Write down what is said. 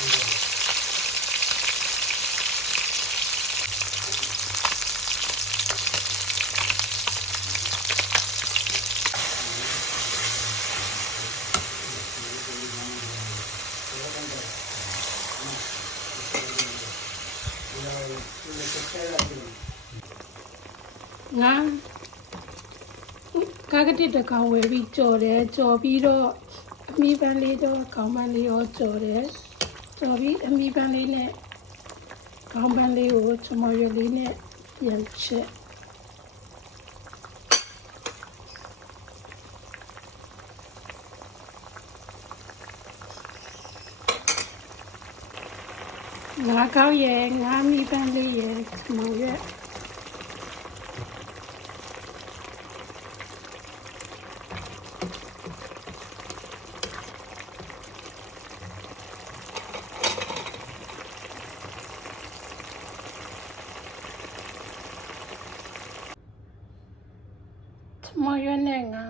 ငါကားကတိတကောင်ဝယ်ပြီးကြော်တယ်ကြော်ပြီးတော့အမီပန်းလေးတော့ခေါင်းပန်းလေးရောကြော်တယ်ကြော်ပြီးအမီပန်းလေးနဲ့ခေါင်းပန်းလေးကိုချမော်ရွက်လေးနဲ့ပြန်ချက်ငါကောက်ရဲ့ငါမီပန်းလေးရဲ့ချမော်ရွက်ချမော်ရွက်နဲ့ငါ